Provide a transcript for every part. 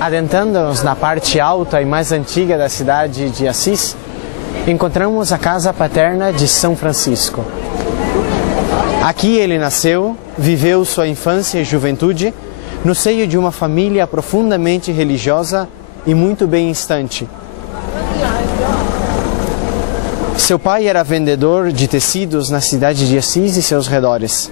Adentrando-nos na parte alta e mais antiga da cidade de Assis, encontramos a casa paterna de São Francisco. Aqui ele nasceu, viveu sua infância e juventude no seio de uma família profundamente religiosa e muito bem-estante. Seu pai era vendedor de tecidos na cidade de Assis e seus redores.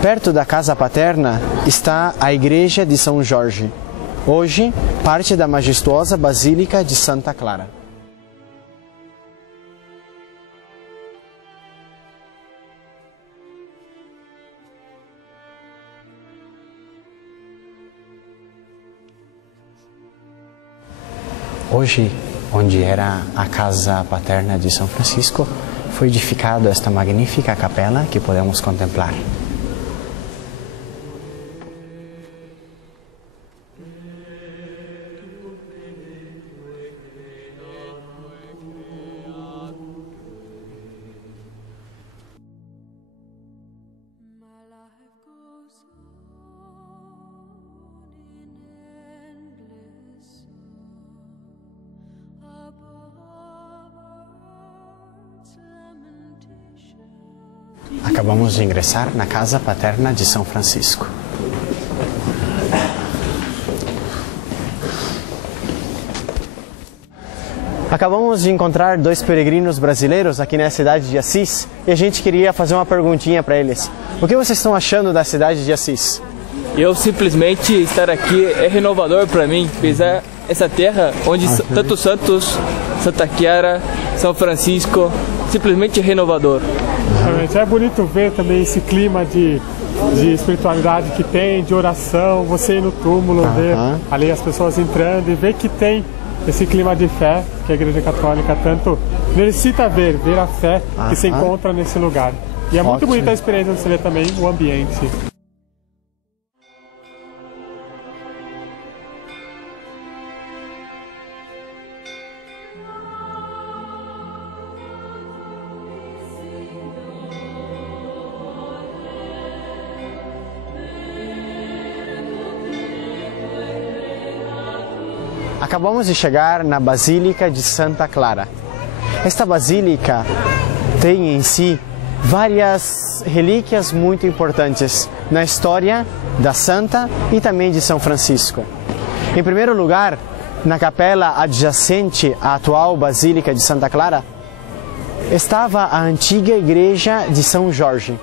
Perto da casa paterna está a igreja de São Jorge, hoje parte da majestuosa Basílica de Santa Clara. Hoje, onde era a casa paterna de São Francisco, foi edificada esta magnífica capela que podemos contemplar. Acabamos de ingressar na casa paterna de São Francisco. Acabamos de encontrar dois peregrinos brasileiros aqui na cidade de Assis e a gente queria fazer uma perguntinha para eles. O que vocês estão achando da cidade de Assis? Eu simplesmente estar aqui é renovador para mim, pisar essa terra onde tantos santos, Santa Chiara, São Francisco, simplesmente renovador. É bonito ver também esse clima de espiritualidade que tem, de oração, você ir no túmulo, ver ali as pessoas entrando e ver que tem esse clima de fé que a Igreja Católica tanto necessita ver a fé que se encontra nesse lugar. E é muito bonita a experiência de você ver também o ambiente. Acabamos de chegar na Basílica de Santa Clara. Esta basílica tem em si várias relíquias muito importantes na história da Santa e também de São Francisco. Em primeiro lugar, na capela adjacente à atual Basílica de Santa Clara, estava a antiga igreja de São Jorge.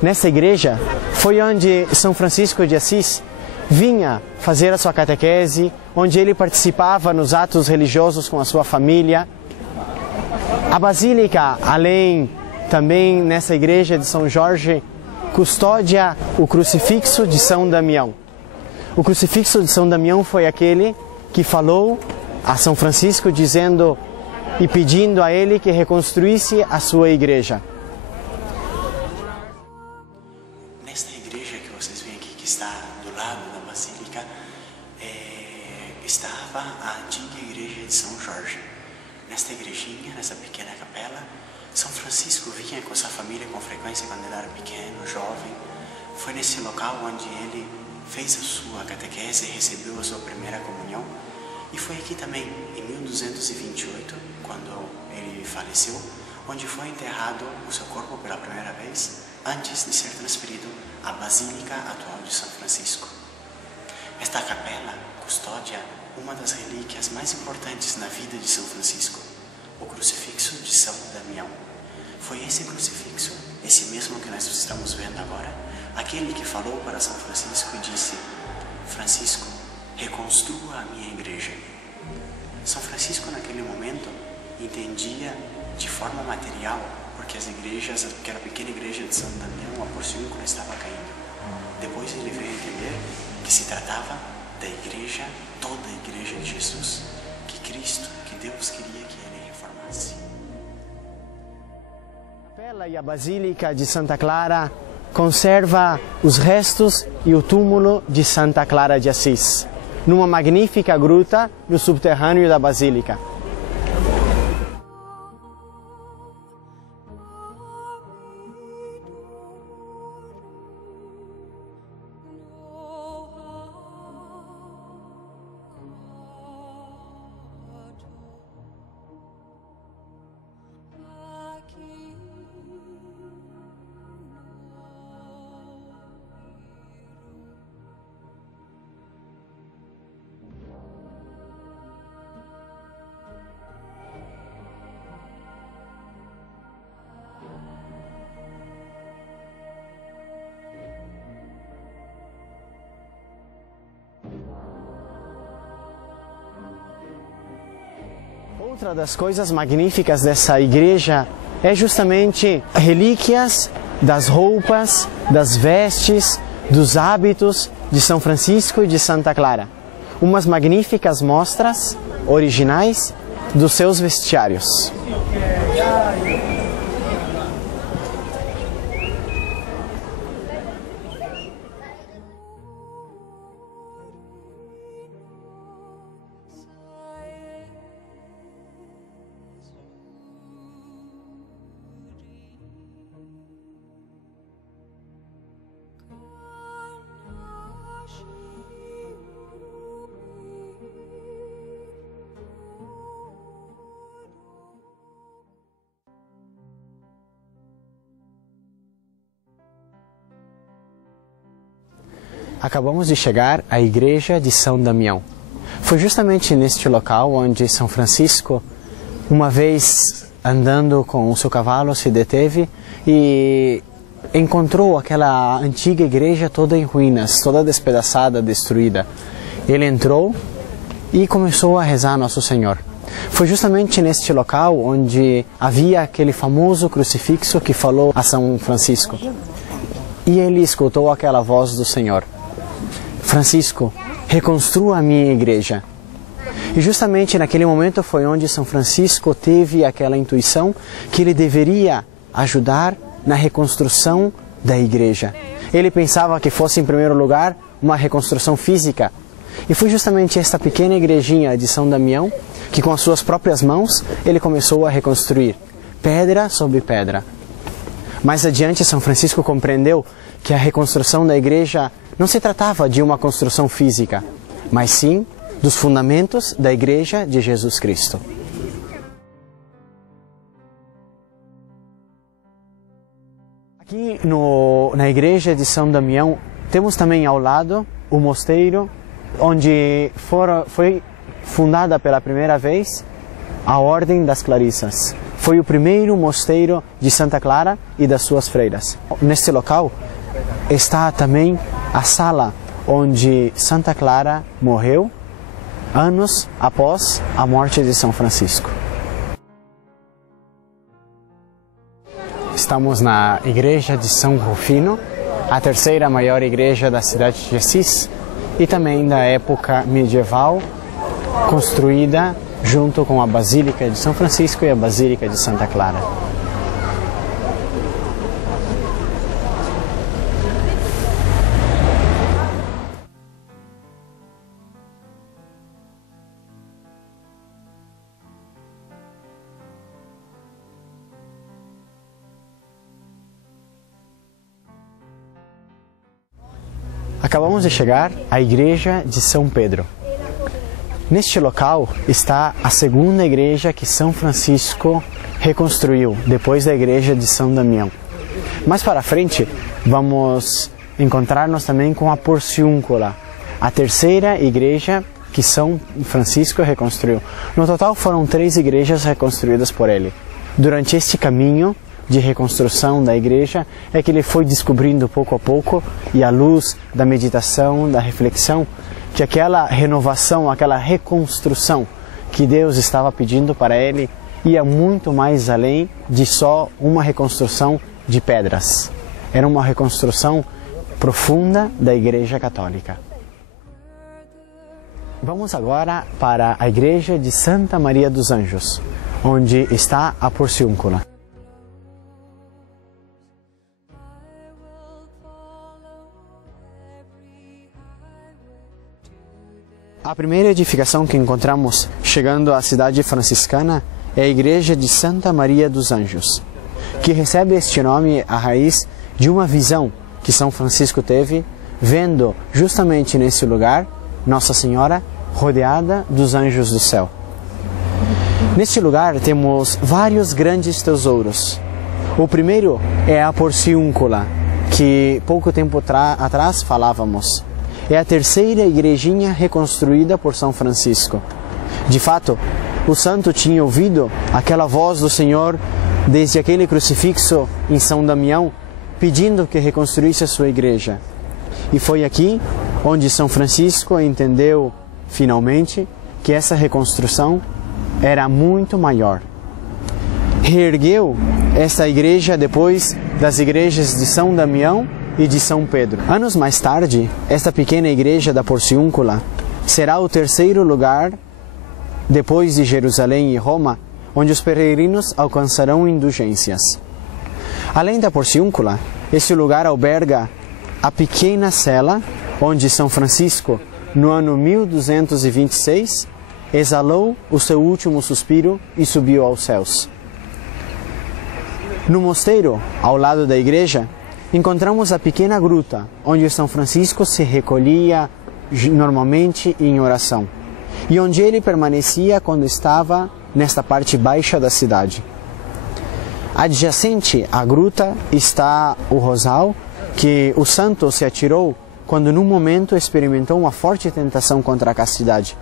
Nessa igreja foi onde São Francisco de Assis vinha fazer a sua catequese, onde ele participava nos atos religiosos com a sua família. A Basílica, além também nessa igreja de São Jorge, custódia o crucifixo de São Damião. O crucifixo de São Damião foi aquele que falou a São Francisco dizendo e pedindo a ele que reconstruísse a sua igreja. Nesta igreja que vocês veem aqui, que está do lado da Basílica, estava a antiga igreja de São Jorge. Nesta igrejinha, nessa pequena capela, São Francisco vinha com sua família com frequência quando ele era pequeno, jovem. Foi nesse local onde ele fez a sua catequese e recebeu a sua primeira comunhão. E foi aqui também, em 1228, quando ele faleceu, onde foi enterrado o seu corpo pela primeira vez, antes de ser transferido à Basílica atual de São Francisco. Esta capela custódia uma das relíquias mais importantes na vida de São Francisco, o crucifixo de São Damião. Foi esse crucifixo, esse mesmo que nós estamos vendo agora, aquele que falou para São Francisco e disse: Francisco, reconstrua a minha igreja. São Francisco naquele momento entendia de forma material, porque as igrejas, aquela pequena igreja de São Damião, a porciúncula estava caindo. Depois ele veio entender que se tratava da igreja, toda a igreja de Jesus, que Cristo, que Deus queria que ele reformasse. A capela e a Basílica de Santa Clara conserva os restos e o túmulo de Santa Clara de Assis, numa magnífica gruta no subterrâneo da Basílica. Outra das coisas magníficas dessa igreja é justamente relíquias das roupas, das vestes, dos hábitos de São Francisco e de Santa Clara. Umas magníficas mostras originais dos seus vestiários. Acabamos de chegar à igreja de São Damião. Foi justamente neste local onde São Francisco, uma vez andando com o seu cavalo, se deteve e encontrou aquela antiga igreja toda em ruínas, toda despedaçada, destruída. Ele entrou e começou a rezar a Nosso Senhor. Foi justamente neste local onde havia aquele famoso crucifixo que falou a São Francisco. E ele escutou aquela voz do Senhor: Francisco, reconstrua a minha igreja. E justamente naquele momento foi onde São Francisco teve aquela intuição que ele deveria ajudar na reconstrução da igreja. Ele pensava que fosse, em primeiro lugar, uma reconstrução física. E foi justamente esta pequena igrejinha de São Damião que, com as suas próprias mãos, ele começou a reconstruir, pedra sobre pedra. Mais adiante, São Francisco compreendeu que a reconstrução da igreja não se tratava de uma construção física, mas sim dos fundamentos da Igreja de Jesus Cristo. Aqui na Igreja de São Damião temos também ao lado o mosteiro onde foi fundada pela primeira vez a Ordem das Clarissas. Foi o primeiro mosteiro de Santa Clara e das suas freiras. Neste local está também a sala onde Santa Clara morreu anos após a morte de São Francisco. Estamos na igreja de São Rufino, a terceira maior igreja da cidade de Assis e também da época medieval, construída junto com a Basílica de São Francisco e a Basílica de Santa Clara. Acabamos de chegar à igreja de São Pedro. Neste local está a segunda igreja que São Francisco reconstruiu, depois da igreja de São Damião. Mais para frente, vamos encontrar-nos também com a Porciúncula, a terceira igreja que São Francisco reconstruiu. No total foram 3 igrejas reconstruídas por ele. Durante este caminho de reconstrução da igreja é que ele foi descobrindo pouco a pouco, e à luz da meditação, da reflexão, que aquela renovação, aquela reconstrução que Deus estava pedindo para ele ia muito mais além de só uma reconstrução de pedras. Era uma reconstrução profunda da Igreja Católica. Vamos agora para a igreja de Santa Maria dos Anjos, onde está a Porciúncula. A primeira edificação que encontramos chegando à cidade franciscana é a igreja de Santa Maria dos Anjos, que recebe este nome à raiz de uma visão que São Francisco teve, vendo justamente nesse lugar Nossa Senhora rodeada dos anjos do céu. Neste lugar temos vários grandes tesouros. O primeiro é a Porciúncula, que pouco tempo atrás falávamos. É a terceira igrejinha reconstruída por São Francisco. De fato, o santo tinha ouvido aquela voz do Senhor desde aquele crucifixo em São Damião, pedindo que reconstruísse a sua igreja. E foi aqui onde São Francisco entendeu, finalmente, que essa reconstrução era muito maior. Reergueu esta igreja depois das igrejas de São Damião e de São Pedro. Anos mais tarde, esta pequena igreja da Porciúncula será o terceiro lugar, depois de Jerusalém e Roma, onde os peregrinos alcançarão indulgências. Além da Porciúncula, este lugar alberga a pequena cela onde São Francisco, no ano 1226, exalou o seu último suspiro e subiu aos céus. No mosteiro, ao lado da igreja, encontramos a pequena gruta onde São Francisco se recolhia normalmente em oração e onde ele permanecia quando estava nesta parte baixa da cidade. Adjacente à gruta está o rosal que o santo se atirou quando num momento experimentou uma forte tentação contra a castidade.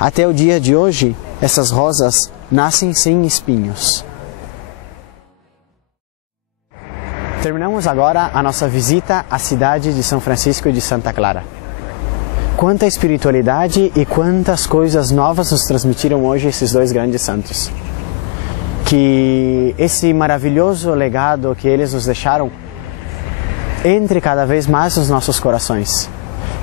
Até o dia de hoje, essas rosas nascem sem espinhos. Terminamos agora a nossa visita à cidade de São Francisco de Santa Clara. Quanta espiritualidade e quantas coisas novas nos transmitiram hoje esses dois grandes santos. Que esse maravilhoso legado que eles nos deixaram entre cada vez mais nos nossos corações.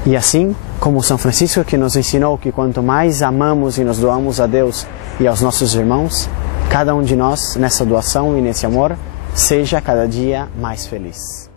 E assim, como São Francisco que nos ensinou que quanto mais amamos e nos doamos a Deus e aos nossos irmãos, cada um de nós, nessa doação e nesse amor, seja cada dia mais feliz.